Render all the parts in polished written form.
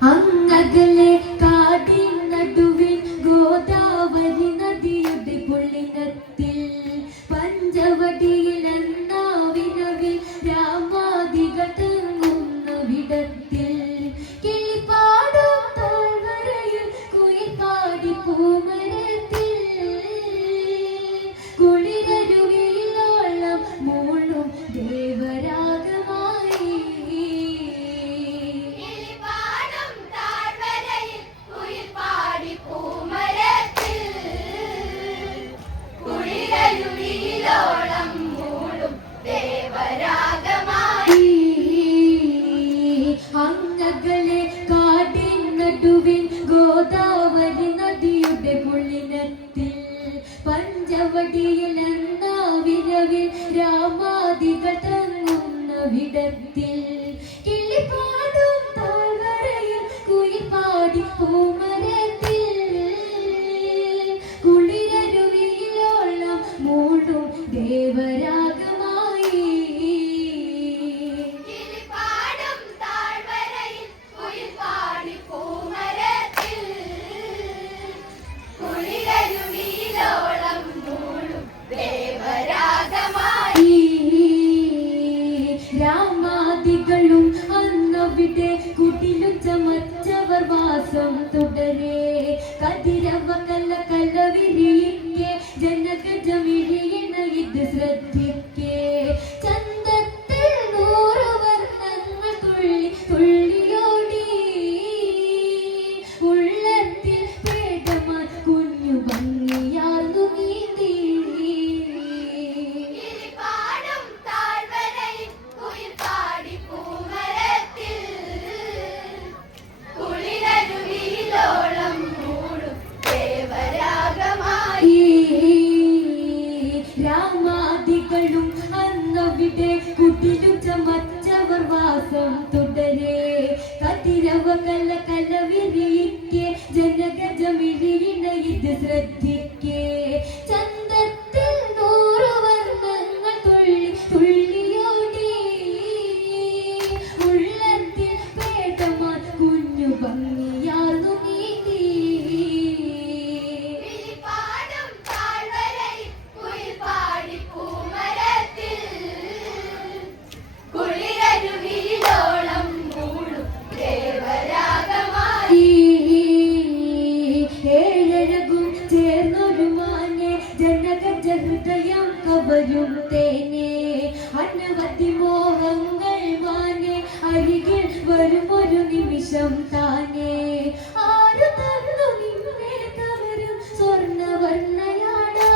അങ്ങകലെ കാടിൻ നടുവിൽ ഗോദാവരി നദിയുടെ പുള്ളിനത്തിൽ പഞ്ചവടിയിൽ എന്നാവിരവിൽ രാമാദികൾ തങ്ങുന്ന വിടത്തിൽ കിളിപ്പാടും താഴ്വരയിൽ കുയിൽ പാടി പൂമരത്തിൽ കുളിരരുവിലോളം മൂളും ദേവരാഗമായി അങ്ങകലെ കാടിൻ നടുവിൽ ഗോദാവരി നദിയുടെ പുള്ളിനത്തിൽ പഞ്ചവടിയിൽ എന്നാവിരവിൽ രാമാദികൾ തങ്ങുന്ന വിടത്തിൽ കിളിപ്പാടും താഴ്വരയിൽ കുയിൽ പാടി പൂമരത്തിൽ കുളിരരുവിലോളം മൂളും ദേവരാഗമായി രാമാദികളും അന്നവിടെ കുടിലും ചമച്ചവർ വാസം തുടരെ കതിരവ കല കലവിരിക്കെ ജനഗജമിഴിയണ ഇത് ശ്രദ്ധിക്കെ ചന്തത്തിൽ 100 വർണ്ണങ്ങൾ തുള്ളി തുള്ളിയോടി ഉള്ളത്തിൽ പേടമാൻ കുഞ്ഞു ഭംഗിയാർന്നു നീന്തി രാമാദികളും അന്നവിടെ കുടിലും ചമച്ചവർ വാസം തുടരെ കതിരവ കല കലവിരിക്കെ ജനഗജമിഴിയണ ഇത് ശ്രദ്ധിക്കെ ചന്തത്തിൽ 100 വർണ്ണങ്ങൾ തുള്ളി തുള്ളിയോടി ഉള്ളത്തിൽ പേടമാൻ കുഞ്ഞു ഭംഗിയാർന്നു നീന്തി ഏഴഴകും ചേർന്നൊരു മാനെ ജനഗജ ഹൃദയം കവരും തേനെ അനവധി മോഹങ്ങൾ മാനെ അരികിൽ വരുമൊരു നിമിഷം താനെ ആരു തന്നു നിന്നെ കവരും സ്വർണ്ണവർണ്ണയാടാ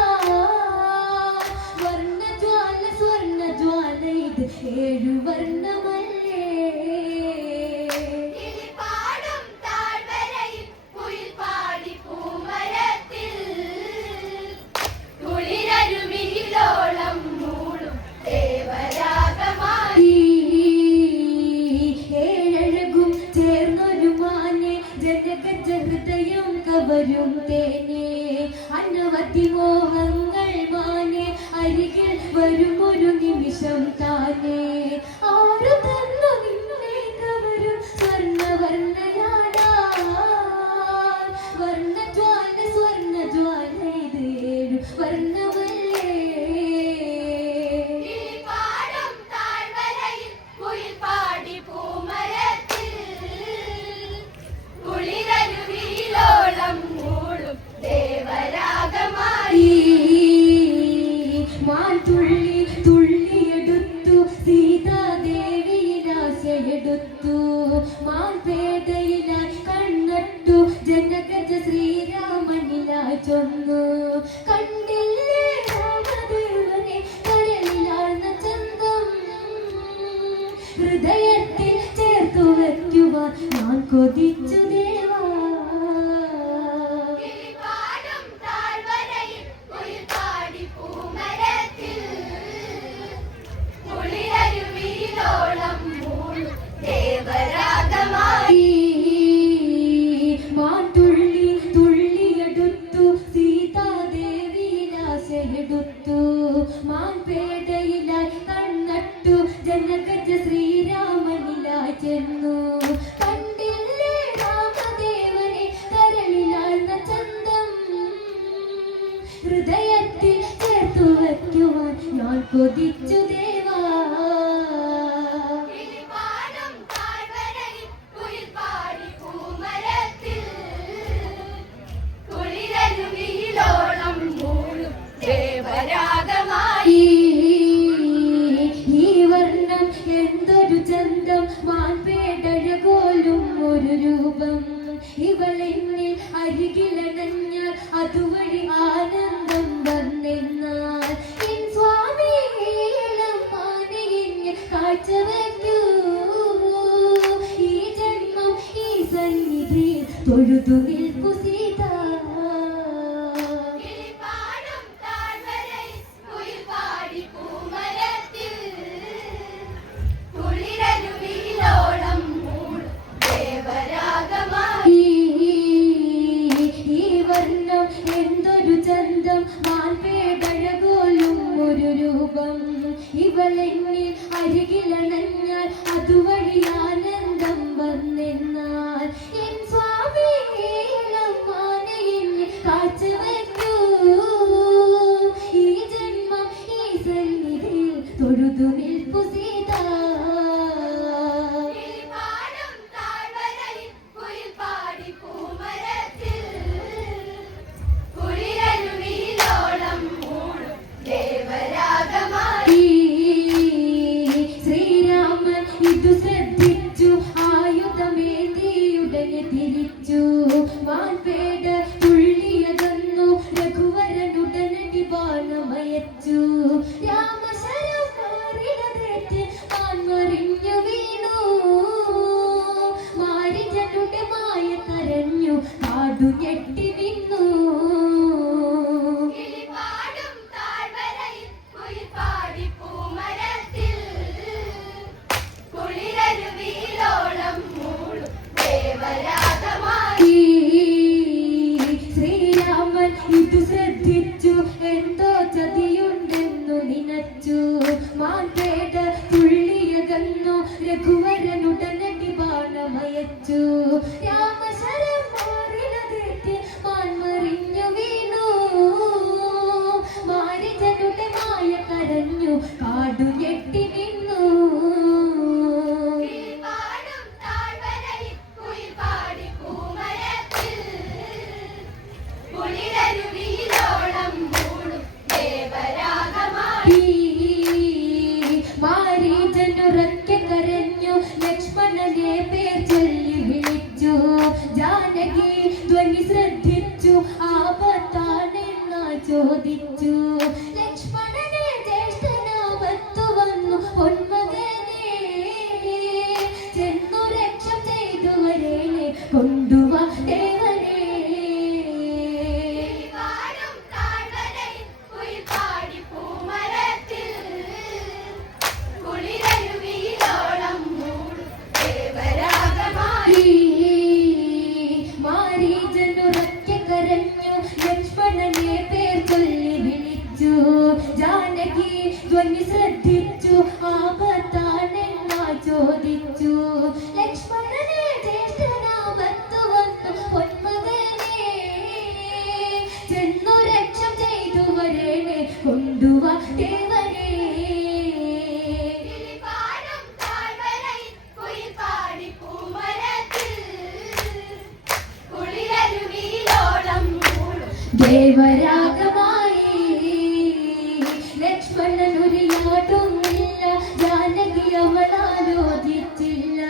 സ്വർണ്ണജ്വാല ഇത് 7 വർണ്ണമല്ലേ ഏഴഴകും ചേർന്നൊരു മാനെ ജനഗജ ഹൃദയം കവരും തേനെ അനവധി മോഹങ്ങൾ മാനെ അരികിൽ വരുമൊരു നിമിഷം താനെ ആരു തന്നു നിന്നെ കവരും സ്വർണ്ണവർണ്ണയാടാ സ്വർണ്ണജ്വാല ഇത് 7 വർണ്ണമല്ലേ മാൻ തുള്ളി തുള്ളിയെടുത്തു സീതാദേവിയിലാശയെടുത്തു മാൻ പേടയിലായി കണ്ണട്ടു ജനഗജ ശ്രീരാമനിലായി ചൊന്നു കണ്ടില്ലേ രാമദേവനെ കരളിലാഴ്ന്ന ചന്തം ഹൃദയത്തിൽ ചേർത്തു വയ്ക്കുവാൻ ഞാൻ കൊതിച്ചു ദേവാ മാൻ തുള്ളി തുള്ളിയെടുത്തു സീതാദേവിയിലാശയെടുത്തു മാൻ പേടയിലായി കണ്ണട്ടു ജനഗജ ശ്രീരാമനിലായി ചെന്നു കണ്ടില്ലേ കൊതിച്ചു ദേവാ. ഈ വർണ്ണം എന്തൊരു ചന്തം, മാൻപേടഴകോലും ഒരു രൂപം. ഇവളെന്നിൽ അരികിലണഞ്ഞാൽ അതുവഴി ആനന്ദം വന്നെന്നാൽ എൻ സ്വാമി കാഴ്ച വയ്ക്കൂ. ഈ ജന്മം ഈ സന്നിധി തൊഴുതു നിൽക്കു സീത. എന്തൊരു ചന്തം, മാൻപേടഴകോലും ഒരു രൂപം. ഇവളെന്നിൽ അരികിലണഞ്ഞാൽ അതുവഴി ആനന്ദം വന്നെന്നാൽ എൻ സ്വാമി കാഴ്ച വയ്ക്കൂ. ഈ ജന്മം ഈ സന്നിധി തൊഴുതു നിൽപ്പു സീത. ശ്രദ്ധിച്ചു ആയുധമേന്തിയുടനെ തിരിച്ചു. മാൻപേട തുള്ളിയകന്നു, രഘുവരനുടനടി ബാണമയച്ചു. രാമശരം മാറിടതേറ്റ് മാൻമറിഞ്ഞു വീണു. മാരിജനുടെ മായ കരഞ്ഞു, കാടു ഞെട്ടി നിന്നു. ശ്രീരാമൻ ഇതു ശ്രദ്ധിച്ചു, എന്തോ ചതിയുണ്ടെന്നു നിനച്ചു. മാൻപേട തുള്ളിയകന്നു, രഘുവരനുടനടി ബാണമയച്ചു. രാമശരം മാറിടതേറ്റ് മാൻമറിഞ്ഞു വീണു. മാരിജനുടെ മായ കരഞ്ഞു, കാടു ഞെട്ടി നിന്നു. മാരീചനുറക്കെ കരഞ്ഞു, ലക്ഷ്മണനെ പേർ ചൊല്ലി വിളിച്ചു. ജാനകി ധ്വനി ശ്രദ്ധിച്ചു, ആപത്താണെന്നാൽ ചോദിച്ചു. ലക്ഷ്മണനെ ജ്യേഷ്ഠനാപത്തു വന്നു, പൊന്മകനെ ചെന്നു രക്ഷം ചെയ്തു വരേനെ, കൊണ്ടുവാ ദേവനെ. മാരീചനുറക്കെ കരഞ്ഞു, ലക്ഷ്മണനെ പേർ ചൊല്ലി വിളിച്ചു. ജാനകി ധ്വനി ശ്രദ്ധിച്ചു, ആപത്താണെന്നാൽ ചോദിച്ചു. ലക്ഷ്മണനെ ജ്യേഷ്ഠനാപത്തു വന്നു, പൊന്മകനെ ചെന്നു രക്ഷം ചെയ്തു വരേനെ, കൊണ്ടുവാ ദേവനെ. ദേവരാഗമായി ലക്ഷ്മണനൊരിയാടുന്നില്ല, ജാനകി അവളാലോചിച്ചില്ല.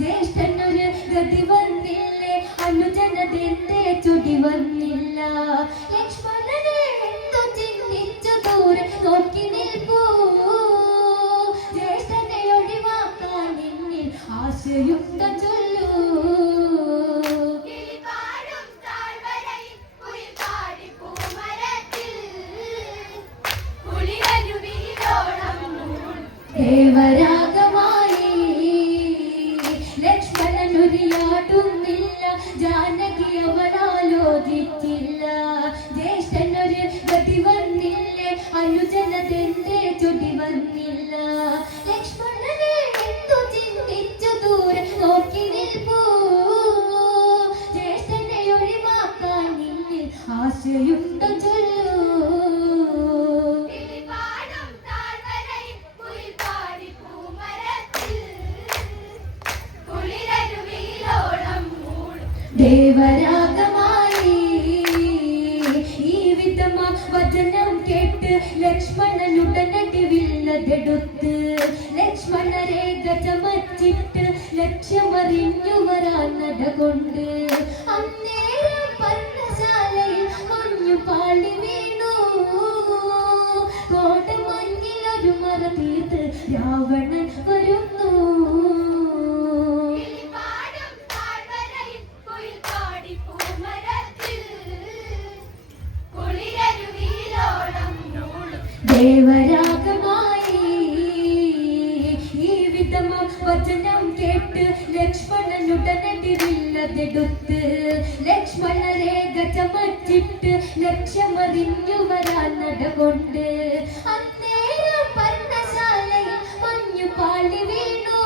ജ്യേഷ്ഠനൊരു ഗതി വന്നില്ലേ, അനുജനതെന്തേ ചൊടി വന്നില്ല. ലക്ഷ്മണനെ എന്തു ചിന്തിച്ചു ദൂരെ നോക്കി നിൽപ്പൂ. ജ്യേഷ്ഠനെ ഒഴിവാക്കാൻ എന്നിൽ ആശയുണ്ട ചൊല്ലൂ. ദേവരാഗമായി ലക്ഷ്മണനൊരിയാടുന്നില്ല, ജാനകി അവളാലോചിച്ചില്ല. ജ്യേഷ്ഠനൊരു ഗതി വന്നില്ലേ, അനുജനതെന്തേ ചൊടി വന്നില്ല. ലക്ഷ്മണനെ എന്തു ചിന്തിച്ചു ദൂരെ നോക്കി നിൽപ്പൂ. ജ്യേഷ്ഠനെ ഒഴിവാക്കാൻ നിന്നിൽ ആശയുണ്ട ചൊല്ലൂ. ദേവരാഗമായി ഈ വിധമ വചനം കേട്ട് ലക്ഷ്മണനുടനടി വില്ലതെടുത്ത് ലക്ഷ്മണ രേഖ ചമച്ചിട്ട് ലക്ഷ്യമറിഞ്ഞു വരാൻ നടകൊണ്ട് അന്നേരം പർണശാലയിൽ മഞ്ഞു പാളി വീണു കോടമഞ്ഞിലൊരു മറ തീർത്ത് രാവണൻ വരുന്നു ദേവരാഗമായി ഈ വിധമ വചനം കേട്ട് ലക്ഷ്മണനുടനടി വില്ലതെടുത്ത് ലക്ഷ്മണ രേഖ ചമച്ചിട്ട് ലക്ഷ്യമറിഞ്ഞു വരാൻ നടകൊണ്ട് അന്നേരം പർണശാലയിൽ മഞ്ഞു പാളി വീണു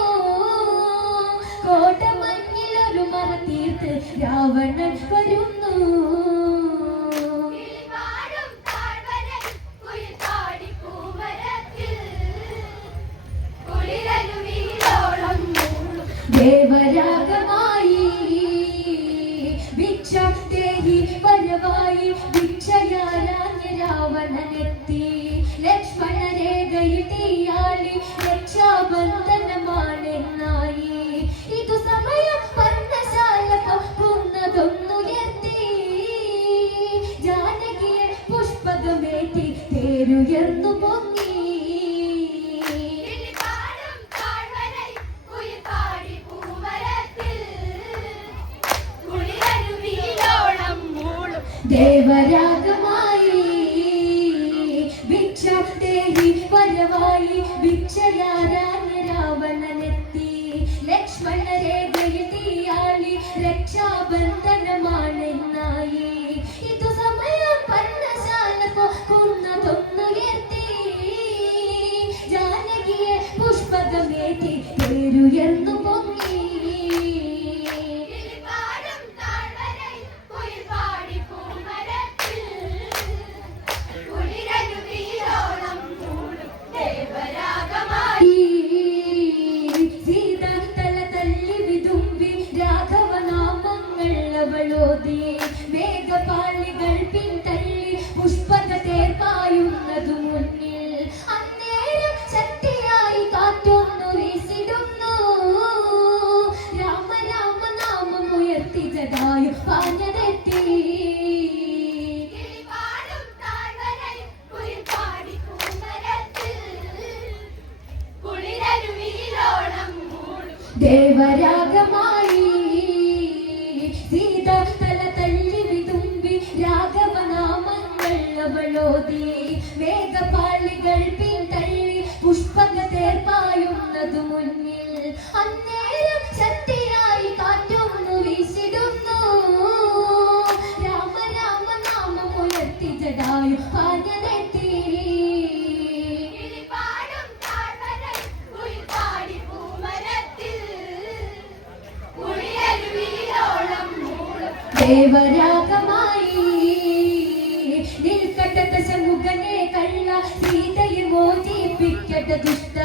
കോടമഞ്ഞിലൊരു മറ തീർത്ത് രാവണൻ വരുന്നു ദേവരാഗമായി ഭിക്ഷ തേഹി വരവായി ഭിക്ഷയാരാഞ്ഞ രാവണനെത്തി ലക്ഷ്മണ രേഖയിട്ടിയാളി രക്ഷാബന്ധനമാണെന്നായി ഇതു സമയം പർണശാല കുന്നതൊന്നുയർത്തി ജാനകിയെ പുഷ്പകമേറ്റി തേരുയർന്നു പൊങ്ങി ദേവരാഗമായി ഭിക്ഷ തേഹി വരവായി ഭിക്ഷയാരാഞ്ഞ രാവണനെത്തി ലക്ഷ്മണ രേഖയിട്ടിയാളി രക്ഷാബന്ധനമാണെന്നായി ഇതു സമയം പർണശാല കുന്നതൊന്നുയർത്തി ജാനകിയെ പുഷ്പകമേറ്റി തേരുയർന്നു പൊങ്ങി മേഘപാളികൾ പിന്തള്ളി പുഷ്പക തേർപ്പായുന്നതു മുന്നിൽ അന്നേരം ശക്തിയായി കാറ്റൊന്നു വീസിടുന്നു രാമ രാമ നാമം ഉയർത്തി ജടായു പാഞ്ഞതെത്തി ദേവരാഗമായി സീത തല തല്ലി വിതുമ്പി രാഘവനാമങ്ങൾ അവളോതി മേഘപാളികൾ പിന്തള്ളി പുഷ്പക തേർപ്പായുന്നതു മുന്നിൽ അന്നേരം ശക്തിയായി കാറ്റൊന്നു വീശിടുന്നു രാമ രാമ നാമം ഉയർത്തി ജടായു പാഞ്ഞതെത്തി ദേവരാഗമായി നിൽക്കട്ട ദശമുഖനെ കള്ള സീതയെ മോചിപ്പിക്കട്ടെ ദുഷ്ട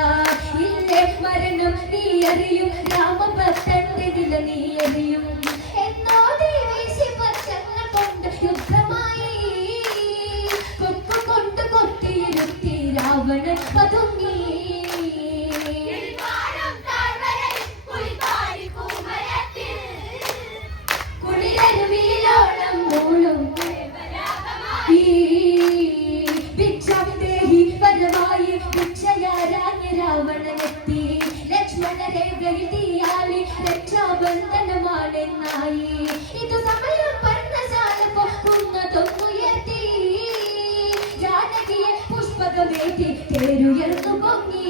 ഇല്ലേ മരണം നീ അറിയും രാമഭക്തന്റെ നില നീ അറിയും എന്നോ ദേവീശി വർഷങ്ങൾ കൊണ്ട് യുദ്ധമായി കൊക്കു കൊണ്ട് കൊത്തിയിരുത്തി രാവണൻ പതുങ്ങി രാവണനെത്തി ലക്ഷ്മണ രേഖയിട്ടിയാളി രക്ഷാബന്ധനമാണെന്നായി ഇതു സമയം പർണശാല കുന്നതൊന്നുയർത്തി ജാനകിയെ പുഷ്പകമേറ്റി തേരുയർന്നു പൊങ്ങി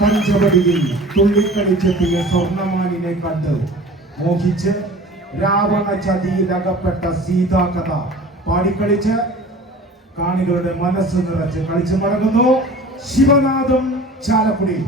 പഞ്ചവടിയിൽ തുള്ളിക്കളിച്ചെത്തിയ സ്വർണമാനിനെ കണ്ട് മോഹിച്ച് രാവണ ചതിയിൽ അകപ്പെട്ട സീതാകഥ പാടിക്കളിച്ച് കാണികളുടെ മനസ്സ് നിറച്ച് കളിച്ചു മടങ്ങുന്നു ശിവനാഥം ചാലക്കുടി.